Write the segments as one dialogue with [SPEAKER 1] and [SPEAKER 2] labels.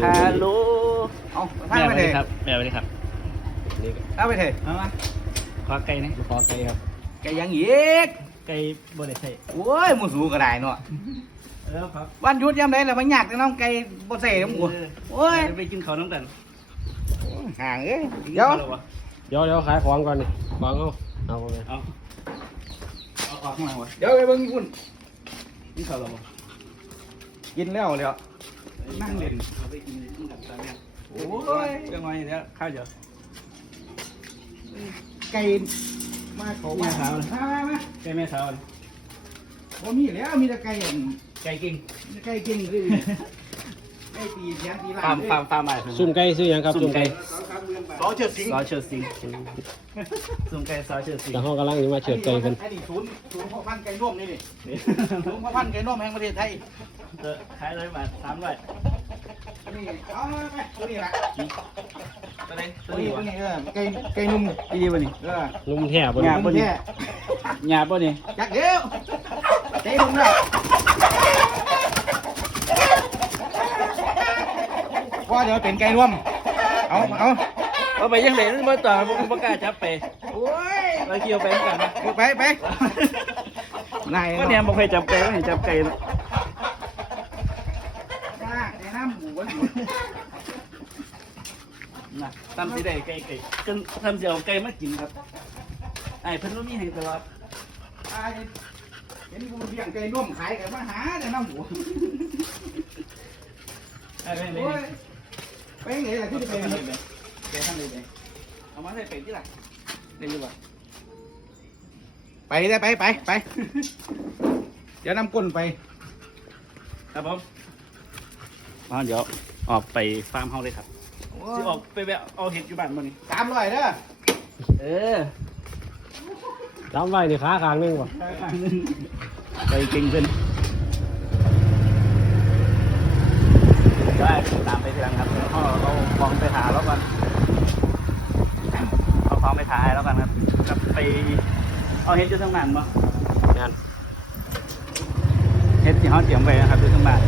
[SPEAKER 1] ฮัลโหล
[SPEAKER 2] เอาท่าไปเลยครับ
[SPEAKER 1] แม่ไปเลยครับนี่
[SPEAKER 2] ท่าไปเลยเอามา
[SPEAKER 1] ขอไก่นะขอไก่ครับ
[SPEAKER 2] ไก่ยังอีก
[SPEAKER 1] ไก่บ่ได้ใส่
[SPEAKER 2] โอ้ยมูสูก็ได้เนาะ
[SPEAKER 1] ครับ
[SPEAKER 2] วันหยุดยามใดล่ะมันยากแต่น้องไก่บ่ใส่น้ำกูโอ้ย
[SPEAKER 1] ไปกินข้าวน้ำกัน
[SPEAKER 2] ห่างเอ้ยเดี๋ยว
[SPEAKER 3] เดี๋ยวขายของก่อนนี่ของเอาไป
[SPEAKER 1] เอาออกข้างหลังวะ
[SPEAKER 2] เดี๋ยวไปเบิ่งคุณ
[SPEAKER 1] กินข้าวแล้วบ่
[SPEAKER 2] กินแล้วเดี๋ยวนั่งเล่น
[SPEAKER 1] เอาไปกินกับตาเนี่ย
[SPEAKER 2] โอ้ย
[SPEAKER 1] เรื่องน้อยเนี่ยข้าวเดียว
[SPEAKER 2] ไก่มาเขามามามา
[SPEAKER 1] ไก่แม่สาว
[SPEAKER 2] บ่มีแล้วมีแต่ไก่อั่น
[SPEAKER 1] ไก่กิ้ง
[SPEAKER 2] ไก่กินคือไก่ตีแขนตีหลั
[SPEAKER 1] ฟาร์ม
[SPEAKER 2] ง
[SPEAKER 1] ฟาร์มใหม่
[SPEAKER 3] ซุ่มไก่ซื้อยังครับซุ่มไก่
[SPEAKER 2] สอเชิดสิง
[SPEAKER 1] ซอเชิดสิงซุ่มไก่ซอเชิดสิง
[SPEAKER 3] แต่ห้องกำลังอยู่มาเฉิดไก่กัน
[SPEAKER 2] ไอ้นี่ศูนย์พ่อพันธุ์ไก่น่วมนี่ศูนย์พ่อพันธุ์ไก่น่วมแห่งประเทศไทย
[SPEAKER 1] ขาย100 บาท300
[SPEAKER 2] นี่เอาไปตัวนี้ละ
[SPEAKER 1] ตัวไหน
[SPEAKER 2] ตัวนี้ไก่นุ่ม
[SPEAKER 1] ดีป่ะนี่
[SPEAKER 3] นุ่มแท้บน
[SPEAKER 1] หยาบ
[SPEAKER 2] นุ่มแท้
[SPEAKER 1] หยาบป่ะนี่
[SPEAKER 2] จักเดียวใจนุ่มเลยพ่อเดี๋ยวเป็นไก่น่วมเอา
[SPEAKER 1] ไปยังเหลนมาต่อผมประกล้าศจับไป
[SPEAKER 2] โอ้ย
[SPEAKER 1] เราเกี่ยวไปกัน
[SPEAKER 2] ไปนาย
[SPEAKER 1] ก็เนี่ยบอกให้จับไก่ไม่ให้จับไก่นะ
[SPEAKER 2] แนะนำหมูวันอยู่
[SPEAKER 1] นะทำสิได้ไก่จนทำเสียวไก่มากินครับไอ้เพิ่นว่ามีให้ตลอด
[SPEAKER 2] เห็นกูเลี้ยงไก่น่วมขายกันมาหาแต่น้ำหมู
[SPEAKER 1] ไอ้เป็น
[SPEAKER 2] โอ้ยไปไหนล่ะที่จะไป
[SPEAKER 1] ทำเลยไก่ทำเลยเอามาได้เป็ดที่ไหนได้ยังบ่
[SPEAKER 2] ไปได้ไปเดี๋ยวนำก้นไป
[SPEAKER 1] ครับผมมาเดี๋ยวออกไปฟาร์มเฮาเลยครับจะออกไปแบบเอาเห็ดอยู่บ้านมื้อนี้
[SPEAKER 2] 300เด้อ
[SPEAKER 1] เออ
[SPEAKER 3] จำไว้นี่ขาขางนึงป่ะ
[SPEAKER 1] ไปเก่งขึ้นได้ตามไปทีหลังครับแล้วก็เอาของไปหาแล้วกันเอาของไปถ่ายแล้วกันครับกลับไปเอาเห็ดอยู่ทั้งบ้านบ่
[SPEAKER 3] งาน
[SPEAKER 1] เฮ็ดที่เขาเตรียมไว้นะครับอยู่ทั้งบ้าน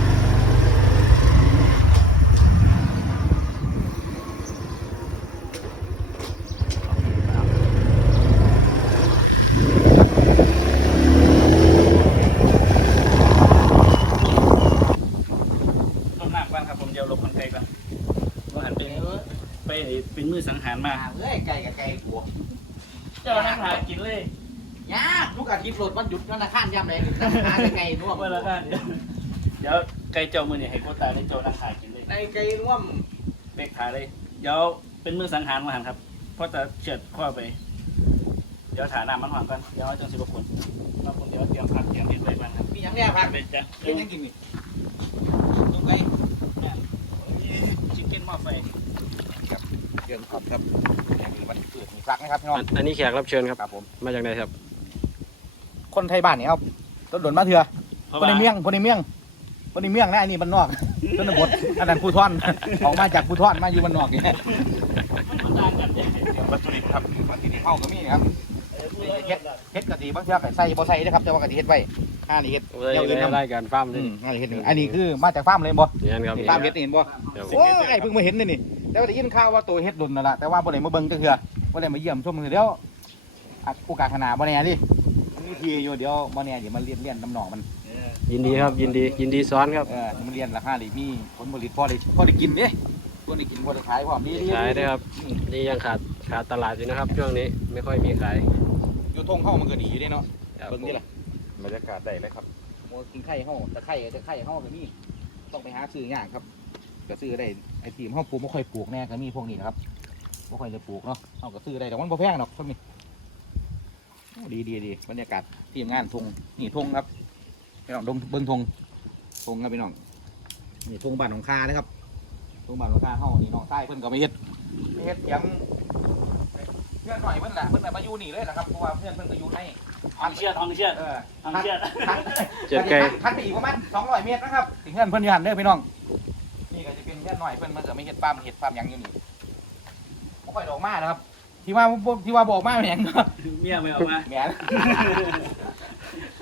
[SPEAKER 1] ต้มน้ำก่อนครับผมเดี๋ยวลบคนไกลก่อนว่าหันไปเป็นมือสังหารมา
[SPEAKER 2] เอ้ยไก่กับไก่หัว
[SPEAKER 1] เจ้านั่งหากินเลย
[SPEAKER 2] ยากทุกอาทิตย์รถวันหยุดวันอังคารย่ำเลยหาไก่น่วม
[SPEAKER 1] เมื่อละกันเดี๋ยวไก่เจ้ามือนี่ให้โคตาได้เจ้านั่งหากินเลย
[SPEAKER 2] ไก่น่วม
[SPEAKER 1] เบรกขาเลยเดี๋ยวเป็นมือสังหารมาหันครับเพราะจะเฉียดข้อไป เดี๋ยวถาน้ำมันหอมกันเดี๋ยวจังสิบคนมาคนเดี๋ยวเตรียมผักเตรียมเห็ดไว้บ้างครับ
[SPEAKER 2] มีอย่างเนี้ยพัก
[SPEAKER 1] เป็นจ้ะ
[SPEAKER 2] เป็นยังกินนี่ตุ้งไก่
[SPEAKER 1] ชิคเก้นหม้อไฟ
[SPEAKER 2] เรื่องครับครับมีวันเกิดมีฟักนะครับพี่น้อง
[SPEAKER 3] อันนี้แขกรับเชิญครับ
[SPEAKER 2] ครับผม
[SPEAKER 3] มาจากไหนครับ
[SPEAKER 2] คนไทยบ้านนี่เอาต้นดนมาเถื่อ
[SPEAKER 1] เพราะ
[SPEAKER 2] คน
[SPEAKER 1] ว่า
[SPEAKER 2] ในเมียงนะอันนี้บ้านนอกต้นบดอันนั้นภูท่อนออกมาจากภูท่อนมาอยู่บ้านนอกเนี่ย
[SPEAKER 1] มันต่างกันเนี่ย
[SPEAKER 2] วัตถุดิบครับวัตถุดิบเข้าก็มีนะครับเฮ็ดกะทิบางเทื่อก็ใส่บ่ใส่นะครับแต่ว่ากะทิเฮ็ดไว้นี่เฮ็ด
[SPEAKER 3] เลย
[SPEAKER 2] เดี๋ยวอื่น
[SPEAKER 3] รายการฟาร์มเลย
[SPEAKER 2] นี่เฮ็ดอันนี้คือมาจากฟาร์มเลยบ่
[SPEAKER 3] นี่ครับ
[SPEAKER 2] ฟาร์มเฮ็ดนี่เห็นบ่
[SPEAKER 3] ครับ
[SPEAKER 2] โอ้ยเพิ่งมาเห็นนี่แต่ว่าได้ยินข่าวว่าตัวเฮ็ดดุนนั่นล่ะแต่ว่าบ่ได้มาเบิ่งจักเทื่อบ่ได้มาเยี่ยมชมเดี๋ยวโอกาสขนาดบ่แน่ดิมันมีทีอยู่เดี๋ยวบ่แน่เดี๋ยวมันเรียนน้ำหนองมัน
[SPEAKER 3] ยินดีครับยินดีซ้อนครับ
[SPEAKER 2] มันเรียนราคาดีมีผลผลิตพอได้กินเด้พอได้กินพอได้ขายพร้อมดี
[SPEAKER 3] ขายนะครับนี่ยังขาดตลาดอยู่นะครับช่วงนี้ไม่ค่อยมีขาย
[SPEAKER 2] อยู่ทงเข้ามันก็ดีอยู่เด้เนาะ
[SPEAKER 3] ครับ
[SPEAKER 2] เบิ่งนี่ล่ะ
[SPEAKER 4] บรรยากาศได้เลยครับ
[SPEAKER 2] โมกินไข่เฮาตะไคร้เฮาก็มีต้องไปหาซื้อยากครับก็ซื้อได้ไอ้ทีมเฮาปลูกบ่ค่อยปลูกแน่ก็มีพวกนี้นะครับบ่ค่อยจะปลูกเนาะเฮาก็ซื้อได้แต่มันบ่แพงหรอกคนนี้ดีบรรยากาศทีมงานทงนี่ทงครับพี่น้องเบิ่งทงครับพี่น้องนี่ทงบ้านของคานะครับทงบ้านของคาเฮานี่น้องใต้เพิ่นก็ไม่เฮ็ดเสียงเพื่อนหน่อยเพิ่นแหละเพิ่นน่ะมาอยู่นี่เลยนะครับเพราะว่าเพื่อนเพิ่นก็อยู่ใน
[SPEAKER 1] ห้องเชือด
[SPEAKER 2] ทัน
[SPEAKER 3] เจ็ดไก่
[SPEAKER 2] ทันไปอีกประมาณ200 เมตรนะครับถึงเพื่อนเพิ่นอยู่หันเด้อพี่น้องนี่ก็จะเป็นเพื่อนหน่อยเพิ่นมันจะไม่เฮ็ดฟาร์มหยังอยู่นี่บ่ค่อยดอกมานะครับที่ว่าบอกมาเป็นหยังเนาะ
[SPEAKER 1] เมียไม่ออกมา
[SPEAKER 2] แหมน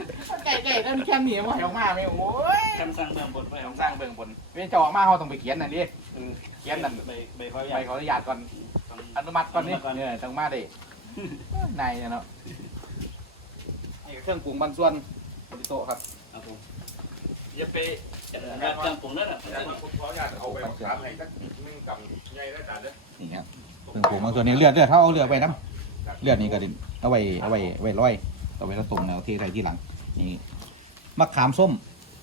[SPEAKER 2] ไก่แล้วมีแค่หนีมาออกมาไหมโอ้ย
[SPEAKER 1] คำสั่งเบื้องบนไปของ
[SPEAKER 2] สร้างเบื้องบนเป็นจะออกมาเขาต้องไปเขียนนั่นดิเขียนนั่น
[SPEAKER 1] ใบขออนุ
[SPEAKER 2] ไป
[SPEAKER 1] ญาต
[SPEAKER 2] ขออนุญาตก่อนอนุมัติก่อนนี่เนี่ยต้องมาดินายเนาะนี่เครื่องปรุงบางส่วนบนโต๊ะครับ
[SPEAKER 1] ครับผมอย่าไปเครื่องปรุงนั่นน่ะ
[SPEAKER 4] ผมขออนุญาตเอาไปทำให้สักนึงกับใหญ่ได้จานเด้อ
[SPEAKER 2] นี่ครับเครื่องปรุงบางส่วนนี่เลือดเขาเอาเลือดไปน้ำเลือดนี่ก็ดิเอาไว้ร้อยเอาไว้แล้วต้มแล้วเทใส่ที่หลังนี่มะขามส้ม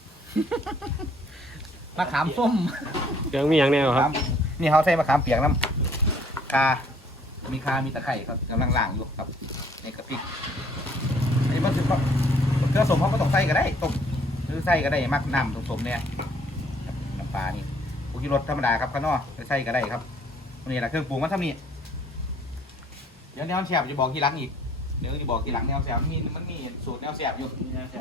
[SPEAKER 2] มะขามส้ม
[SPEAKER 3] เครื่องมีอย่างแนวครับ
[SPEAKER 2] นี่เขาใส่มะขามเปียกน้ำคามีคามีตะไคร้ครับกำลังล่างอยู่ครับในกระปิกนี่มันคือเครื่องสมเขาก็ต้องใส่ก็ได้ต้มหรือใส่ก็ได้มักน้ำสมเนี่ยครับน้ำปลานี่อุกิรสธรรมดาครับข้างนอกใส่ก็ได้ครับนี่แหละเครื่องปรุงมันทำนี่เดี๋ยวแนวแสบจะบอกทีหลังอีกเดี๋ยวจะบอกทีหลังแนวแสบมันมีสูตรแนวแสบอยู่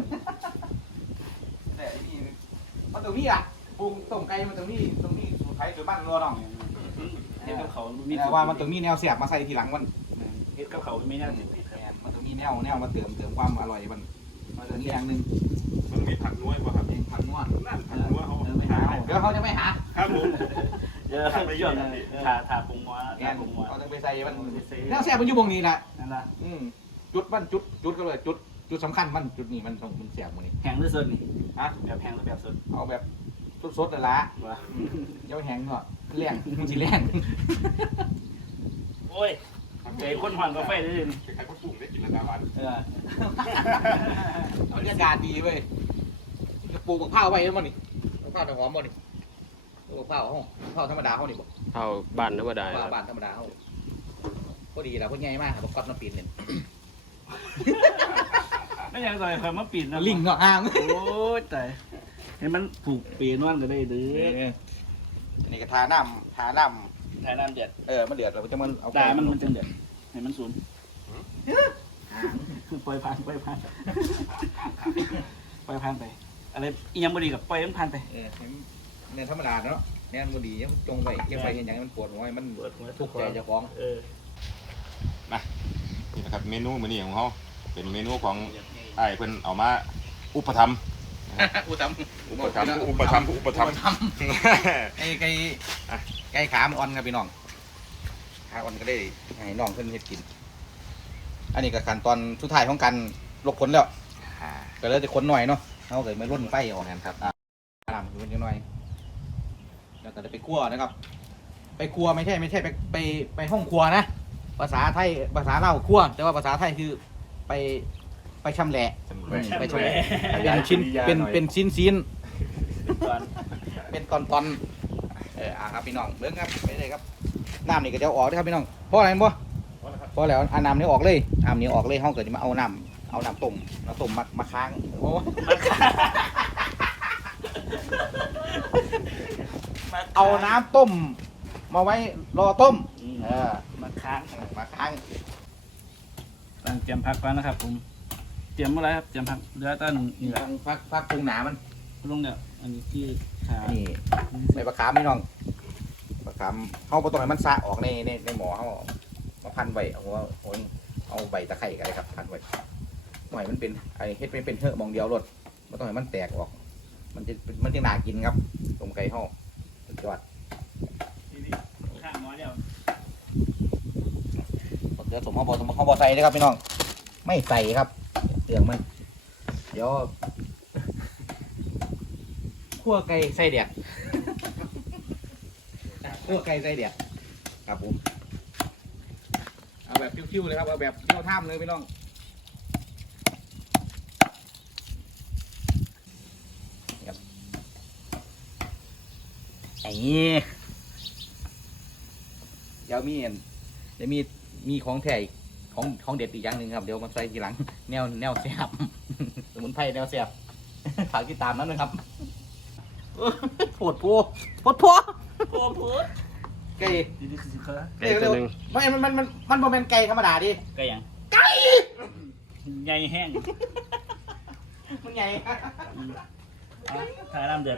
[SPEAKER 2] แต่นี่มันตรงนี้อ่ะปรุงต้มไก่มันตรงนี้สูตรไทยสูตรบ้านรัวน้อง
[SPEAKER 1] เฮ็ดกับเขา
[SPEAKER 2] นี่นะว่ามันต้องมีแนวเสียบมาใส่ทีหลังมัน
[SPEAKER 1] เฮ็ดกับเขาไม่น่าติดครับ
[SPEAKER 2] มันต้องมีแนวมาเติมความอร่อยมันต้องมีอย่างหนึ่ง
[SPEAKER 4] มันมีผักน้อยป่ะครับ
[SPEAKER 2] เองผักนวด
[SPEAKER 4] นั่นผักน้อยเขา
[SPEAKER 2] ไม่หาเดี๋ยวเขาจะไม่หา
[SPEAKER 4] ครับผม
[SPEAKER 1] เยอะช่วงถาปรุงมัว
[SPEAKER 2] แก
[SPEAKER 1] ถาน ปรุงมัว
[SPEAKER 2] เขาจะไปใส่มันแนวเสียบมันอยู่ตรงนี้แหละ
[SPEAKER 1] นั่นล่ะ
[SPEAKER 2] จุดก็เลยจุดสำคัญมันจุดนี้มันต้องมันเสียบมันนี่
[SPEAKER 1] แพงหรือสดนี่
[SPEAKER 2] ฮะ
[SPEAKER 1] แบบแพงหรือแบบสด
[SPEAKER 2] เอาแบบสดๆเลยละ
[SPEAKER 1] วะ
[SPEAKER 2] เจ้าแห้งเนาะแรงมันสิแรง
[SPEAKER 1] โอ้ยใจคนหอนกาแฟได้เลย
[SPEAKER 4] ใครก็ปลูกได้กินแล้วหวาน
[SPEAKER 2] บรรยากาศดีเว้ยปลูกมะพร้าวไว้แล้วมั้งนี่มะพร้าวน้ำหอมมั้งนี่มะพร้าวห้องมะพร้าวธรรมดาห้องนี่บ่
[SPEAKER 3] เท่าบ้านธรรมดา
[SPEAKER 2] ว่าบ้านธรรมดาเขาก็ดีแล้วคนใหญ่มากครับก๊อตน้ำปีนเนี่ย
[SPEAKER 1] ไม่อยากใส่ไฟมาปิดนะ
[SPEAKER 2] ลิงเนาะอ่าง
[SPEAKER 1] โอ้ยแต่ให้มันผูกปีนวลก็ได้เด้อ
[SPEAKER 2] อันนี้ก็ทาน้ำ
[SPEAKER 1] ถ่ายน้ำเดือด
[SPEAKER 2] มันเดือดแล้วจะมันเอา
[SPEAKER 1] ตามันจังเดือดให้มันสูนปล่อยผ่านไปอะไรอีหยังบ่ดีกับปล่อยมันผ่านไป
[SPEAKER 2] เนี่ยธรรมดาเนาะเนี่ยมันดียังจงไปเก็บไปอย่างนี้มันปวดหัวมัน
[SPEAKER 1] เปิดหัว
[SPEAKER 2] ทุกข์ใจเจ้าของ
[SPEAKER 4] นี่นะครับเมนูมื้อนี้ของเขาเป็นเมนูของไอ้เพิ่นเอามาอุปถัมภ์
[SPEAKER 2] อุตม
[SPEAKER 4] อุปถัมภ์
[SPEAKER 2] ไก่ขามันอ่อนครับพี่น้องขาอ่อนก็ได้ให้น้องเพิ่นเฮ็ดกิน อันนี้ก็ขั้นตอนสุดท้ายของการลกขนแล้วก็เลยจะขนหน่อยเนาะเขาเกิดไม่ร่นไฟออกนะครับน้ำคือมันน้อยแล้วก็จะไปคั่วนะครับ ไปครัวไม่ใช่ไปห้องครัวนะภาษาไทยภาษาลาวครัวแต่ว่าภาษาไทยคือไปชำแหละไปชำแหละเป็นชิ้นเป็นชิ้น
[SPEAKER 1] ก่อน
[SPEAKER 2] เป็นตอนครับพี่น้องเบิ้งครับไปเลยครับน้ำนี่ก็จะออกด้วยครับพี่น้องเพราะอะไรบ่เพราะแล้วเอาน้ำนี้ออกเลยน้ำนี้ออกเลยห้องเกิดมาเอาน้ำต้มมาค้างโอ้เอาน้ำต้มมาไว้รอต้ม
[SPEAKER 1] มาค้าง
[SPEAKER 2] มาค้าง
[SPEAKER 1] ตั้งเตรียมพักก่อนนะครับผมเตรียมอะไรครับเตรียมพักเรือต้นนี่แหละ
[SPEAKER 2] พักปรุงหนามัน
[SPEAKER 1] ลุงเนี่ยอันนี้ที่ขา
[SPEAKER 2] นี่ใบมะขามพี่น้องมะขามเขาปตรงไหนมันสะออกในหมอเขามาพันใบเอาใบตะไคร้กันเลยครับพันใบหน่อยมันเป็นไอเฮ็ดเป็นเถอะมองเดียวรถมาต้องให้มันแตกออก มันจะน่ากินครับต้มไก่ห่อสุดยอด
[SPEAKER 1] ข้างหมอเดียว
[SPEAKER 2] เดี๋ยวสมเขาบอใส่เลยครับพี่น้องไม่ใส่ครับเตืองมันเดี๋ยวคั่วไก่ไส้เดียดคั่วไก่ไส้เดียดครับผมเอาแบบพิ้วๆเลยครับเอาแบบเที่ยวท่ามเลยพี่น้องครับไอ้เดี๋ยวมีของแท้อีกของเด็ดอีกอย่างหนึ่งครับเดี๋ยวมาใส่ทีหลังแนวแซ่บ สมุนไพรแนวแซ่บ ฝากติดตามนั้นนะครับโผดโผไก่
[SPEAKER 1] ดีๆสิครับ
[SPEAKER 3] ไก่ตัวหนึ่ง
[SPEAKER 2] มันโมเมนไก่ธรรมดาดิ
[SPEAKER 1] ไก่ยังใหญ่แห้ง
[SPEAKER 2] มันใหญ่
[SPEAKER 1] ถ่ายน้ำเดือด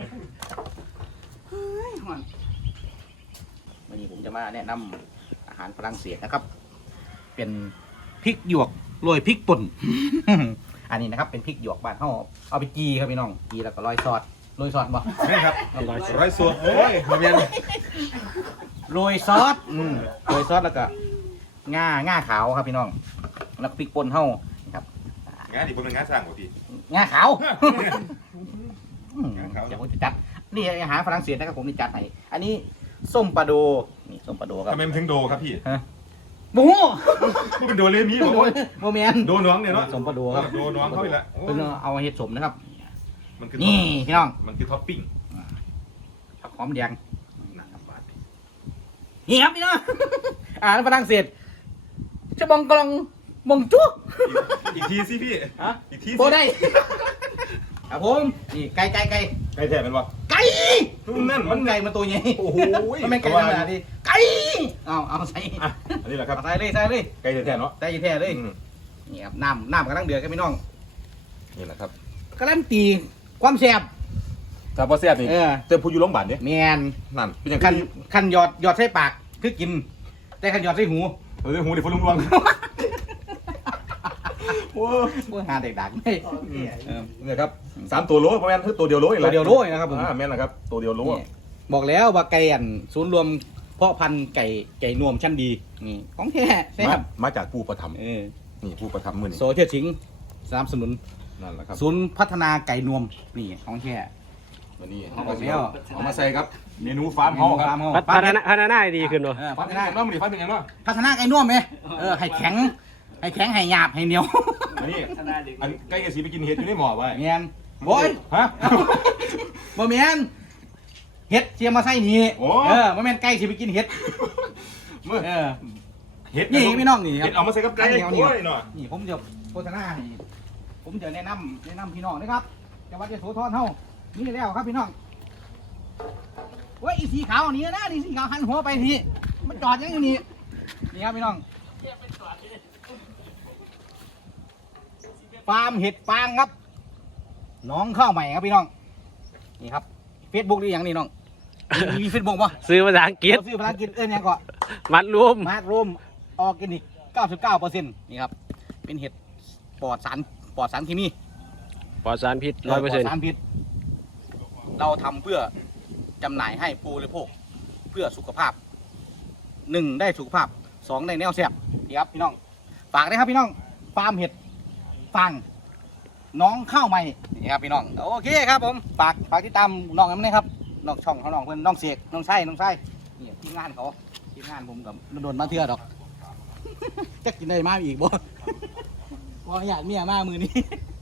[SPEAKER 2] วันนี้ผมจะมาแนะนำอาหารฝรั่งเศสนะครับ เป็นพริกหยวกโรยพริกป่นอันนี้นะครับเป็นพริกหยวกบ้านเขาเอาไปจีครับพี่น้องจีแล้วก็โรยซอสบ่
[SPEAKER 4] นี่ครับร้อยส่วนโอ้ยมาเมียน
[SPEAKER 2] โรยซอสโรยซอสแล้วก็ง่าขาวครับพี่น้องแล้วก็พริกป่นเฮาครับ
[SPEAKER 4] งานดิผมเป็นงานสร้างกว่าพี่
[SPEAKER 2] ง่าขาว
[SPEAKER 4] งาขาว
[SPEAKER 2] เดี๋ยวผมจะจัดนี่อาหารฝรั่งเศสนะครับผมนี่จัดให้อันนี้ส้มปลาโดนี่ส้มปลาโดครับ
[SPEAKER 4] ทำไมมันถึงโดครับพี่
[SPEAKER 2] หมู
[SPEAKER 4] มันเป็นโดเลยมีบอกว่า
[SPEAKER 2] โมเมน
[SPEAKER 4] โดน้องเนี่ยเนาะ
[SPEAKER 2] ส้มปลาโดครับ
[SPEAKER 4] โดน้องเขาอีกแล้ว
[SPEAKER 2] เป็นเอาเห็ดสมนะครับ
[SPEAKER 4] มันคือ
[SPEAKER 2] นี่พี่น้อง
[SPEAKER 4] มันคือท็อปปิ้ง
[SPEAKER 2] ผักหอมแดงนี่ครับพี่น้อง อาหารฝรั่งเศสจะบองกลองมองจุ๊ก
[SPEAKER 4] อีกทีสิพี่
[SPEAKER 2] ฮะ
[SPEAKER 4] อีกที
[SPEAKER 2] โบได้ครับผมนี่ไก่
[SPEAKER 4] ไก่แท้เป็นวะ
[SPEAKER 2] ไก่
[SPEAKER 4] นั่น
[SPEAKER 2] มันไก่มาตัวใหญ่
[SPEAKER 4] โอ้โห
[SPEAKER 2] มันไม่ไก่ธรรมดาดิไก่เอาใส่
[SPEAKER 4] อ่ะอันนี้แหละครับ
[SPEAKER 2] ใส่เลยใส่เลย
[SPEAKER 4] ไก่แท้ๆเนาะ
[SPEAKER 2] ใส่แท้เลย
[SPEAKER 4] อืม
[SPEAKER 2] นี่ครับน้ำกำลังเดือดครับพี่น้อง
[SPEAKER 4] นี่แหละครับ
[SPEAKER 2] กำลังตีความแซ่บ
[SPEAKER 4] ถ้าพอแซ่บนี่
[SPEAKER 2] เออ
[SPEAKER 4] เจอผู้อยู่โรงพยาบาลเนี่ย
[SPEAKER 2] แมน
[SPEAKER 4] นั่นเป็นอย่าง
[SPEAKER 2] คันหยอดใส่ปากคือกิน แต่คันหยอดใส่หู
[SPEAKER 4] เออหูดิฟุ้งลวงโอ้
[SPEAKER 2] พวกหาเด็กดักไม่เออ
[SPEAKER 4] เนี่ยครับ3ตัวโลประมาณคือตัวเดียวโลนี่แห
[SPEAKER 2] ตั
[SPEAKER 4] ละ
[SPEAKER 2] วเดียวโลนะครับผม
[SPEAKER 4] แม่นนะครับตัวเดียวโล
[SPEAKER 2] นี่บอกแล้วว่าไก่อันศูนย์รวมเพาะพันธุ์ไก่นวมชั้นดีนี่ของแท้ใช่ครับ
[SPEAKER 4] มาจากผู้ประทับ
[SPEAKER 2] เออ
[SPEAKER 4] นี่ผู้ประทับมือนี่
[SPEAKER 2] โซเชียลสิงห์สนับสนุน
[SPEAKER 4] นั่นแหละครับ
[SPEAKER 2] ศูนย์พัฒนาไก่นวมนี่ของแท้
[SPEAKER 4] วันนี้
[SPEAKER 2] เอาบอกแล้ว
[SPEAKER 4] เอามาใส่ครับเมนูฟาร์มเฮาครับ
[SPEAKER 2] ฟาร์มเฮา
[SPEAKER 3] พัฒนาให้ดีขึ้นเนาะ
[SPEAKER 2] พั
[SPEAKER 4] ฟาร์
[SPEAKER 2] ฒ
[SPEAKER 4] ม
[SPEAKER 2] นา
[SPEAKER 4] เป็นยังไงบ้างมันนี่ฟาร์มเป็นยังไงบ้าง
[SPEAKER 2] พัฒนาไก่นวมไหมให้แข็งให้หยาบให้เหนียว
[SPEAKER 4] อันนี้
[SPEAKER 1] ขนาดเด็ก
[SPEAKER 4] อันใกล้จะสีไปกินเห็ดอยู่ในหม้อไว้
[SPEAKER 2] เมียนโว้ย
[SPEAKER 4] ฮะ
[SPEAKER 2] บ่เมียนเห็ดเสียมาใส่นี่
[SPEAKER 4] โอ้
[SPEAKER 2] บ่แม่นไก่สิไปกินเห็ด
[SPEAKER 4] เมื่อ เห็ด
[SPEAKER 2] นี่พี่น้องนี่ครั
[SPEAKER 4] เห็
[SPEAKER 2] บ
[SPEAKER 4] ดเอามาใส่กับไก่
[SPEAKER 2] อันนี้เอานี่
[SPEAKER 4] โอ้ยหน่อย
[SPEAKER 2] นี่ผมจะโฆษณาให้ผมจะแนะนำพี่น้องนะครับจังหวัดยโสธรเฮานี่แล้วครับพี่น้องเว้ยอีสีขาวอันนี้นะนี่สีขาวหันหัวไปทีมันจอดยังอยู่นี่นี่ครับพี่น้องฟาร์มเห็ดฟางครับน้องข้าวใหม่ครับพี่น้องนี่ครับเฟซบุ๊กหรือยังนี่น้องมีเฟซบุ๊กป่ะ
[SPEAKER 3] ซื้อภาษาอังกฤษ
[SPEAKER 2] ซื้อภาษาอังกฤษยังก่อน
[SPEAKER 3] มัดรวม
[SPEAKER 2] มาร์ทรูมออร์แกนิก 99%นี่ครับ เป็นเห็ดปลอดสารเคมี
[SPEAKER 3] ปลอดสารพิษ
[SPEAKER 2] ปลอด
[SPEAKER 3] 100%
[SPEAKER 2] สารพิษ เราทำเพื่อจำหน่ายให้ผู้บริโภคเพื่อสุขภาพ 1 ได้สุขภาพ 2 ได้แนวแซ่บนี่ครับพี่น้อง ฝากนะครับพี่น้อง ฟาร์มเห็ดฟางน้องข้าวใหม่นี่ครับพี่น้อง โอเคครับผม ฝากติดตามน้องกันนะครับ น้องช่องเขาน้องเพื่อนน้องเสกน้องไส้นี่ทีมงานเขาทีมงานผมกับโดนมาเทื่อดอก จะกินได้มาอีกบ่ บ่อยากเมียมามือนี้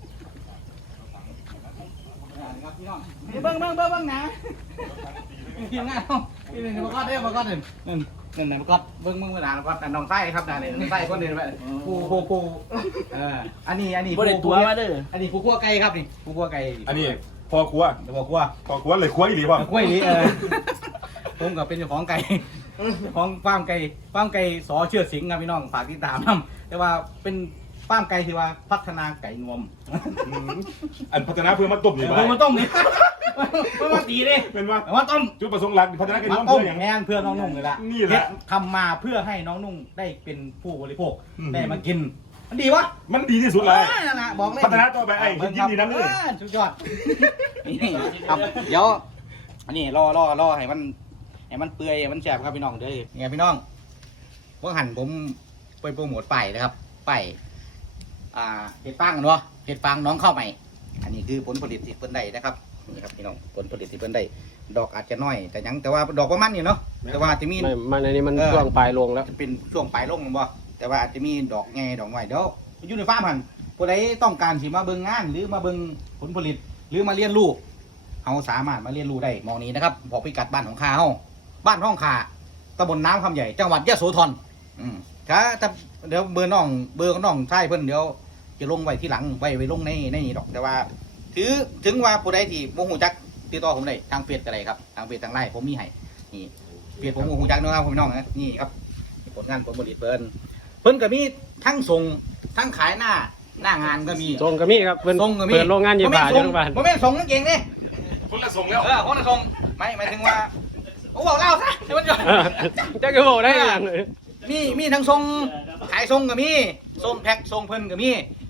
[SPEAKER 2] ครับพี่น้องเบิ่งนะทีมงานเขานี่มาก็ได้มาก็เด่นนั่นมาก็เบิ่งมาหนามาก็น้องไส้ครับน้องไส้คนเด่นไปปูอันนี้
[SPEAKER 1] บ่ได้ตัวมาเด้อ
[SPEAKER 2] อันนี้ผู้คั่วไก่ครับนี่ผู้คั่วไก่
[SPEAKER 4] อันนี้พ่อครัว
[SPEAKER 2] จะบอกว่า
[SPEAKER 4] พ่อครัวเลยครัวอีหลีป่ะ
[SPEAKER 2] กล้วยนี้ผมกับเป็นเจ้าของไก่ของฟาร์มไก่สอเชื่อสิงห์ครับพี่น้องฝากติดตามนะแต่ว่าเป็นฟาร์มไก่ที่ว่าพัฒนาไก่นวม
[SPEAKER 4] อันพัฒนาเพื่อมาต้มนี่
[SPEAKER 2] เพิ่งมาต้มนี่เพิ่งมาตีเลย
[SPEAKER 4] เป็นว่า
[SPEAKER 2] มาต้ม
[SPEAKER 4] จุดประสงค์หลักพัฒนากัน
[SPEAKER 2] มา
[SPEAKER 4] น้อง
[SPEAKER 2] ต้ม
[SPEAKER 4] เพื่ออย่าง
[SPEAKER 2] แทนเพื่อน้องนุ่งเลยละ
[SPEAKER 4] นี่แหละ
[SPEAKER 2] ทำมาเพื่อให้น้องนุ่งได้เป็นผู้บริโภคได้มากินมันดีวะ
[SPEAKER 4] มันดีที่สุดเลย
[SPEAKER 2] นั่นนะบอกเลย
[SPEAKER 4] พัฒนาต่อไปไอ้ยินดีนะเลย
[SPEAKER 2] สุดยอดนี่ครับเดี๋ยวอันนี้รอให้มันเปื่อยให้มันแฉบครับพี่น้องเด้อไงพี่น้องเมื่อหันผมไปโปรโมทป้ายนะครับป้ายเห็ดฟางกันวะเห็ดฟางน้องเข้าใหม่อันนี้คือผลผลิตที่เพิ่นได้นะครับนี่ครับพี่น้องผลผลิตที่เพิ่นได้ดอกอาจจะน้อยแต่ว่าดอกประมาณนี้เนาะแต่ว่าจะมี
[SPEAKER 3] ไม่มันอันนี้มันช่วงปลายลงแล้ว
[SPEAKER 2] จะเป็นช่วงปลายลงมั้งบ่แต่ว่าอาจจะมีดอกแง่ดอกหน่อยเดี๋ยวอยู่ในฟาร์มหันผู้ใดต้องการสิมาเบิ่งงานหรือมาเบิ่งผลผลิตหรือมาเรียนรู้เขาสามารถมาเรียนรู้ได้มองนี้นะครับบอกพิกัดบ้านของข้าเฮาบ้านห้องขาตำบลน้ำคำใหญ่จังหวัดยะโสธรถ้าเดี๋ยวเบอร์น้องใช่เพิ่นเดี๋ยวจะลงไว้ที่หลังไว้ลงในนี่ดอกแต่ว่าถึงว่าผู้ใดที่โมโหจักติดต่อผมได้ทางเฟซอะไรครับทางเฟซทางไลน์ผมมีให้นี่เฟซผมโมโหจักนะครับพี่น้องนะนี่ครับผลงานผลผลิตเพิ่นก็มีทั้งส่งทั้งขายหน้างานก็มี
[SPEAKER 3] ทรงก็มีครับเปิด
[SPEAKER 2] ส่งก็มี
[SPEAKER 3] เปิดโรงงานเย็บผ้าอยู่ทุกวัน
[SPEAKER 2] ผมไม่ส่งนั่นเก่งนี่
[SPEAKER 4] คนละส่งแล้ว
[SPEAKER 2] คนละส่งหมายถึงว่าผมบอกเล่าซะเดี๋ยวมันจะ
[SPEAKER 3] จะก็บอกได้ยัง
[SPEAKER 2] มีทั้งทรงขายทรงก็มีทรงแพ็คทรงเพิ่นก็มี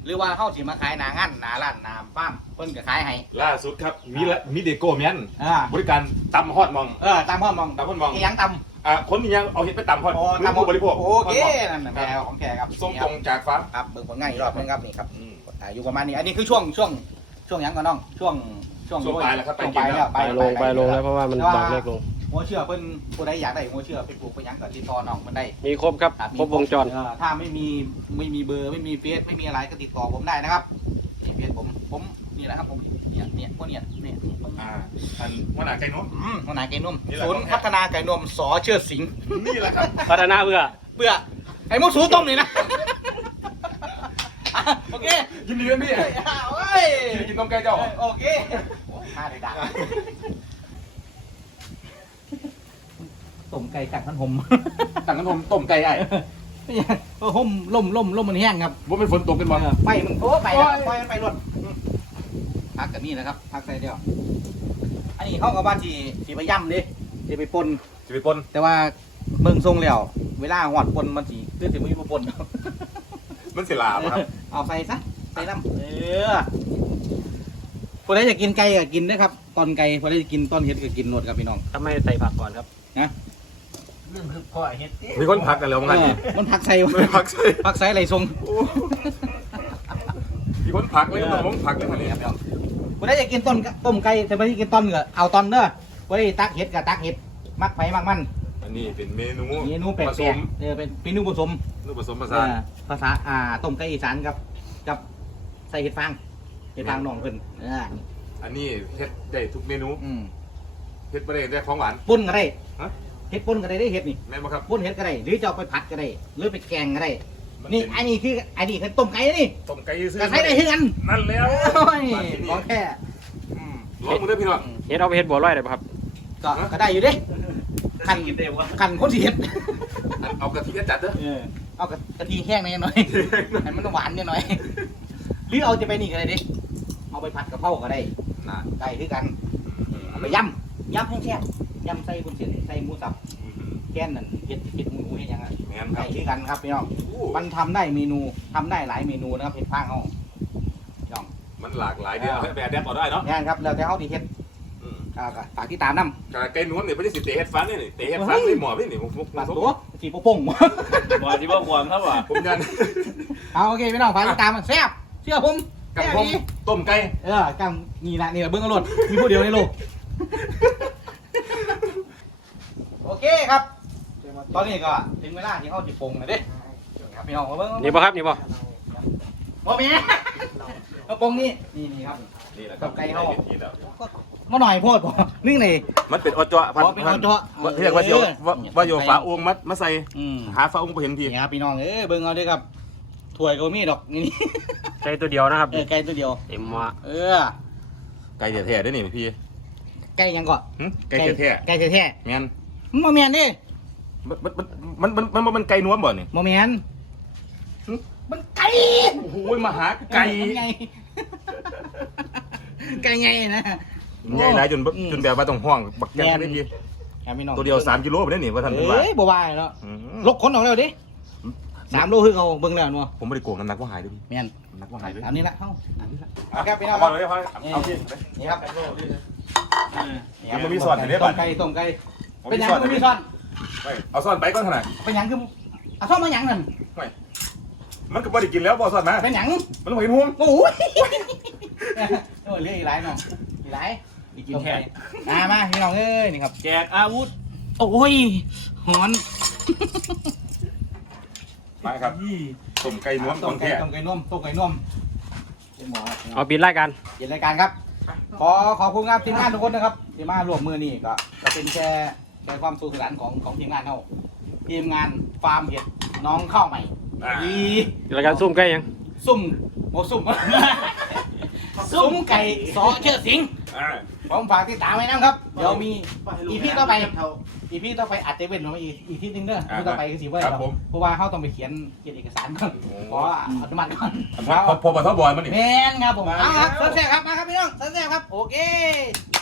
[SPEAKER 2] หรือว่าเฮาสิมาขายหน้างานหน้าร้านหน้าฟาร์มเพิ่นก็ขายให้
[SPEAKER 4] ล่าสุดครับมีเดโก้แมน บริการตำฮอดมอง
[SPEAKER 2] ตามห้องมอง
[SPEAKER 4] ตำฮอดมอง
[SPEAKER 2] อีหยังตำ
[SPEAKER 4] คนนี้ยังเอาเห็ดไปตำฮอด
[SPEAKER 2] ตาม
[SPEAKER 4] ผู้บริโภค
[SPEAKER 2] โอเคนั่นน่ะแม่ของแกครับ
[SPEAKER 4] ส่งตรงจากฟาร์ม
[SPEAKER 2] ครับเบิ่งผลงานอีกรอบนึงครับนี่ครับอยู่ประมาณนี้อันนี้คือช่วงหยังก่อนน้องช่วง
[SPEAKER 4] ช่วงปลายแล้วครับ
[SPEAKER 2] ช่วงปลายแล้ว
[SPEAKER 3] ไปลงแล้วเพราะว่ามันดอกเล็กลง
[SPEAKER 2] หัวเชื่อเพิ่นผู้ใดอยากได้หัวเชื่อไปปลูกไปหยังก็ติดต่อน้องเพิ่นได้
[SPEAKER 3] มีครบครับครบวงจร
[SPEAKER 2] ถ้าไม่มีเบอร์ไม่มีเฟซไม่มีอะไรก็ติดต่อผมได้นะครับนี่เฟซผมนี่แหละครับผมเนี่ยพวกเนี่ย
[SPEAKER 4] อันหัวหน้าไก่นม
[SPEAKER 2] หัวหน้าไก่นม
[SPEAKER 4] นี่แหละ
[SPEAKER 2] ศูนย์พัฒนาไก่นมสอเชื่อสิงห์
[SPEAKER 4] นี่แหละครับ
[SPEAKER 3] พัฒนาเพื่อ
[SPEAKER 2] เบื่อไอ้มุกสูต้มนี่นะโอเค
[SPEAKER 4] ยินดีด้วยพี่
[SPEAKER 2] เฮ้ย
[SPEAKER 4] กินนมไก่เจ้า
[SPEAKER 2] โอเคน่าได้ดังต้มไก่กัดมันหม
[SPEAKER 4] ต่างกันผมต้มไก่ไอ้
[SPEAKER 2] ห่มล่มมันแห้งครับ
[SPEAKER 4] ว่าเป็นฝนตกเป็นบ่
[SPEAKER 2] ไฟมันโอ้ไปแล้วไฟมันไปรถพักกับนี่นะครับพักใส่เดียวอันนี้เขากับว่าที่ไปย่ำดิที่ไปปน
[SPEAKER 4] จะไปปน
[SPEAKER 2] แต่ว่าเบิ่งทรงแล้วเวลาหอดปนมันสีคือสิมีบ่ปน
[SPEAKER 4] มันเสียลาบครับ
[SPEAKER 2] เอาใส่ซะใส่น้ำคนใดจะกินไก่ก็กินนะครับตอนไก่คนใดจะกินตอนเห็ดก็กินหนวดครับพี่น้อง
[SPEAKER 3] ทำไมใส่ผักก่อนครับ
[SPEAKER 1] เรื่องคือพ่อเฮ็ด
[SPEAKER 4] มีคนพักกันแล้วมั้งไง
[SPEAKER 2] มันผักใส่
[SPEAKER 4] ไม่พักใช่
[SPEAKER 2] ผักใส่อะไรทรง
[SPEAKER 4] มีคนพักเลยมันต้องพักเลยมัน
[SPEAKER 2] นี่
[SPEAKER 4] นี่
[SPEAKER 2] ครับพี่น้องคนใดจะกินต้มไก่แต่คนที่กินต้นก็เอาตอนเด้อคนใดตักเห็ดก็ตักเห็ดมักไผมักมัน
[SPEAKER 4] อันนี้เป็นเมนู
[SPEAKER 2] เมนูแปล
[SPEAKER 4] ผส
[SPEAKER 2] ก
[SPEAKER 4] ม
[SPEAKER 2] ๆเป็นเมนูผสม
[SPEAKER 4] นูผสมผสาน
[SPEAKER 2] ภาษาต้มไก่อีสานกับใส่เห็ดฟางหนองเพิ่น
[SPEAKER 4] อันนี้เฮ็ดได้ทุกเมนู
[SPEAKER 2] อืม
[SPEAKER 4] เฮ็ดบ่ได้ของหวาน
[SPEAKER 2] ป่นก็ได้
[SPEAKER 4] ฮะ
[SPEAKER 2] เห็ดป่นก็ได้เห็ดนี่
[SPEAKER 4] แม่นบ่ครับ
[SPEAKER 2] ป่นเห็ดก็ได้หรือจะเอาไปผัดก็ได้หรือไปแกงก็ได้
[SPEAKER 4] มั
[SPEAKER 2] นี่
[SPEAKER 4] เป็
[SPEAKER 2] อันนี้คือต้มไก่นี่
[SPEAKER 4] ต้มไก่ซื้อ
[SPEAKER 2] ก็ใช้ได้คือกัน
[SPEAKER 4] นั่นแล้ว
[SPEAKER 2] โอ้ยของแท้
[SPEAKER 4] ลองมือด้วยพี่น้อง
[SPEAKER 3] เฮ็ดเอาไปเฮ็ดบัวลอยได้ป่ะครับ
[SPEAKER 2] ก็ได้อยู่เด้ขัน
[SPEAKER 1] กินได้วะ
[SPEAKER 2] ขันคนสิเห็ด
[SPEAKER 4] เอากะทิจัดเด้อ
[SPEAKER 2] เอากะทิแห้งหน่อยให้มันหวานนิดหน่อยหรือเอาจะไปนี่ก็ได้ดิเอาไปผัดกะเพราก็ได้ได้คือกันเอาไปย่ำแห้งๆย่ำใส่บุญเส้นใส่หมูสับแค่นั้นเห็ดหมูเห็ดยังไง
[SPEAKER 4] แม่นค
[SPEAKER 2] ได้
[SPEAKER 4] รับ
[SPEAKER 2] คือกันครับพี่น้องมันทำได้เมนูทำได้หลายเมนูนะครับเห็ดฟางเขาพี่น้อง
[SPEAKER 4] มันหลากหลายเดียวให้แบบแดปเอาได้เนาะ
[SPEAKER 2] งานครับแล้วแต่เขาที่เห็ดก็ฝากที่ตามน้ำ
[SPEAKER 4] กะไก่นวลเนี่ยไม่ได้สิเตะเฮ็ดฟันนี่เตะเฮ็ดฟันได้หมอพี่นี่ผม
[SPEAKER 2] ปัดตัวสีโป่ง
[SPEAKER 1] บ่ที่บ่ควงครับว่ะ
[SPEAKER 4] ผมยัน
[SPEAKER 2] เอาโอเคพี่น้องฝากติดตามมันแซ่บเชื่อผม
[SPEAKER 4] กับผมต้มไก่
[SPEAKER 2] กังนี่ละเบิ้งอรดมีผู้เดียวในโลกโอเคครับ ตอนนี้ก็ถึงเวลาที่เขาจิปงนะเด้ครับพี่น้องมาเบิ้ง
[SPEAKER 3] นี่ป่ะครับนี่ป่ะ
[SPEAKER 2] โมเมกระปงนี่ครับ
[SPEAKER 4] นี่แหละครับ
[SPEAKER 2] มาหน่อยโพดบ่นึ่งเลย
[SPEAKER 4] มันเป็นอจอ
[SPEAKER 2] เป็นอจอ
[SPEAKER 4] เรียกว่าเสียวว่าโยฝาองค์มาใส่
[SPEAKER 2] อืม
[SPEAKER 4] หาฝาองค์ไปเห็นที
[SPEAKER 2] นี่ครับพี่น้องเบิ้งเอาด้วยครับถ้วยก็มีดอกนี่
[SPEAKER 3] ไก่ตัวเดียวนะครับ
[SPEAKER 2] ไก่ตัวเดียว
[SPEAKER 3] เต็มว่า
[SPEAKER 4] ไก่แท้ๆได้นี่พี่
[SPEAKER 2] ไก่ยังก่อน
[SPEAKER 4] ไก่แท้
[SPEAKER 2] ไก่แท้
[SPEAKER 4] ๆแม่น
[SPEAKER 2] ๆโมเมนดิ
[SPEAKER 4] มันไก่นวลบ่นี่
[SPEAKER 2] โมเมนมันไก่
[SPEAKER 4] โอ้โหมาหาไก่
[SPEAKER 2] ไก่ไงนะ
[SPEAKER 4] ใหญ่หลายจนแบบว่าต้องห้องบักแก่ได้พี่
[SPEAKER 2] ครับพี่น้อง
[SPEAKER 4] ตัวเดียว3 กิโลไปได้นี่ว่าท่านเป็นว่า
[SPEAKER 2] บ่วายเนาะลกขนออกแล้วดิ3 โลคือเขาเบิ่งแล้วเนาะ
[SPEAKER 4] ผมไม่ได้โกงน้ำหนักว่าหายด้วยพี่
[SPEAKER 2] แม่น
[SPEAKER 4] น้ำหนักว่าหายด้วย
[SPEAKER 2] ตามนี้ละเฮาครับพี่น้อง
[SPEAKER 4] เอาเลยเอาพี่
[SPEAKER 2] นี่ครับ
[SPEAKER 4] มันมีสอนอยู่เนี่ย
[SPEAKER 2] ต้
[SPEAKER 4] ป่ะ
[SPEAKER 2] มไก่เป็นหยังคือมีซ่อน
[SPEAKER 4] เอาซ่อนไปก่อนเท่าไหร่
[SPEAKER 2] เป็นหยังคือเอาซ่อนมาหยังนั่น
[SPEAKER 4] มันก็บ่ได้กินแล้วบ่ซ่อนมา
[SPEAKER 2] เป็นหยัง
[SPEAKER 4] มันเห็นหุ้ม
[SPEAKER 2] โอ้ยโอ้ยเรียกอีหลายน้องอีหลาย
[SPEAKER 1] อีกินแทน
[SPEAKER 2] มาพี่น้องเอ้ยนี่ครับ
[SPEAKER 1] แจกอาวุธ
[SPEAKER 2] โอ้ยหอน
[SPEAKER 4] มาครับต้มไก่นวลของแท้
[SPEAKER 2] ต้มไก่นมเป็นหมอ
[SPEAKER 3] เอาปิดรายการ
[SPEAKER 2] เย็นรายการครับ ขอบคุณครับทีมงานทุกคนนะครับที่มาร่วมมือนี่ก็เป็นแชร์ความสนุกสนานของทีมงานเขาทีมงานฟาร์มเห็ดน้องข้าวใหม่ดี
[SPEAKER 3] รายการซุ่มใกล้ยัง
[SPEAKER 2] ซุ่มโมซุ่ม ซุ่มไก่สอเชื่อสิงผมฝากติดตามไว้นะครับเดี๋ยวมีอีพีต่อไปอาจจะเว้นลงมาอีพีนึงเด้ออีพีต่อไปก็สิเว้ยเพราะว่าเขาต้องไปเขียนเอกสารก่อนขออนุมัติก่อน
[SPEAKER 4] พอปะทบอยมันนี่
[SPEAKER 2] แมนครับผมเอาครับเสร็จครับมาครับพี่น้องเสร็จครับโอเค